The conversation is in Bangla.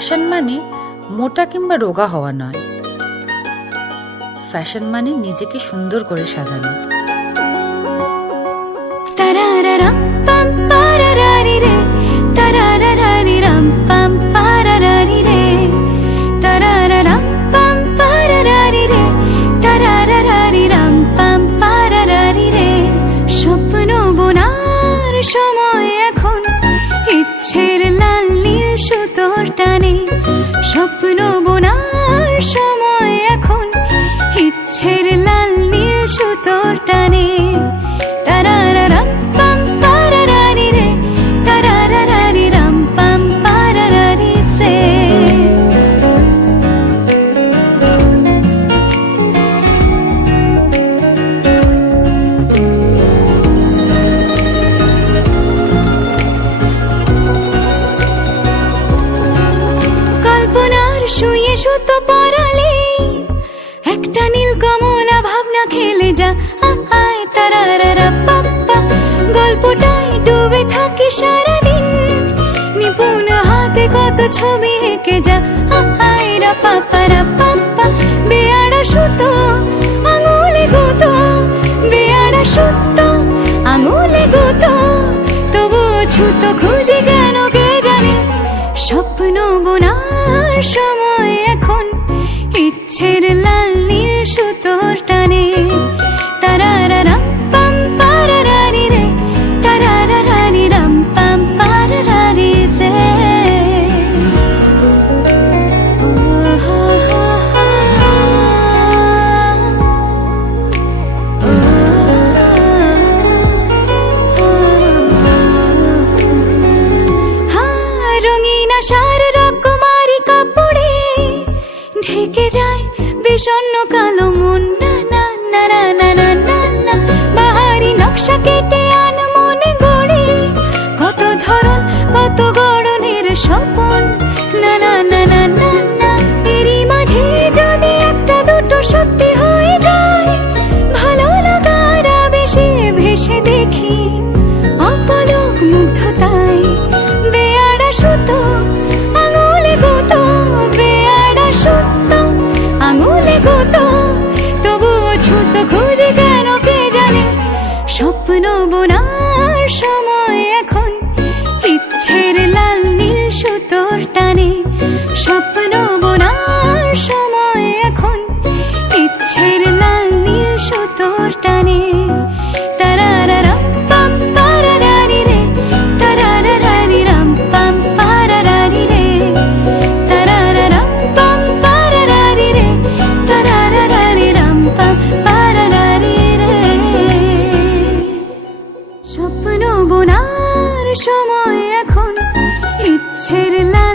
ফ্যাশন মানে মোটা কিংবা রোগা হওয়া নয়, ফ্যাশন মানে নিজেকে সুন্দর করে সাজানো। স্বপ্ন বোনার সময় এখন, ইচ্ছের লাল নীল সুতোর টানে। স্বপ্ন বোনার সময় এখন, ইচ্ছের লাল নীল সুতোর টানে। তারারারাম পাম পারারারি রে, তারারারারি রাম পাম পারারারি রে। কল্পনার শুয়ে সুতো পরালে একটা নীল কমলা ভাবনা খেলে যা। আয় তারারারা পাপ্পা, গল্পটাই ডুবে থাকি সারাদিন। নিপুণ হাতে কত ছবি এঁকে যা। আয় রা পাপ্পা রা পাপ্পা, বেয়াড়া সুতো আঙুলে গুতো, বেয়াড়া সুতো আঙুলে গুতো। তবুও ছুতো খুঁজে কেন কে জানে। স্বপ্ন বোনার সময় এখন, ইচ্ছের লাল নীল সুতোর টানে। তারারারাম পাম পারারারি রে, তারারারারি রাম পাম পারারারি রে। ও হা হা হা, ও হা, রঙিন আশার রকমারি কাপড়ে ঢেকে যায় বিষণ্ণ কালো মন। না না না না না না না না, বাহারি নকশা কেটে আন মনে গড়ে কত ধরন কত গড়নের স্বপন। না না না না না না, এরই মাঝে যদি একটা দুটো সত্যি হয়ে যায়, ভালো লাগার আবেশে ভেসে দেখি অপলক মুগ্ধতায়। বেয়াড়া সুতো আঙুলে গুতো, বেয়াড়া সুতো আঙুলে গুতো। তবুও ছুতো খুঁজে কেন কে জানে। স্বপ্ন বোনার সময় এখন, ইচ্ছের লাল নীল সুতোর টানে। স্বপ্ন বোনার সময় এখন, ইচ্ছের লাল নীল সুতোর টানে। তারারারাম পাম পারারারি রে, তারারারারি রাম পাম পারারারি রে, তারারারাম পাম পারারারি রে, তারারারারি রাম পাম পারারারি রে। স্বপ্ন বোনার সময় এখন, ইচ্ছের লাল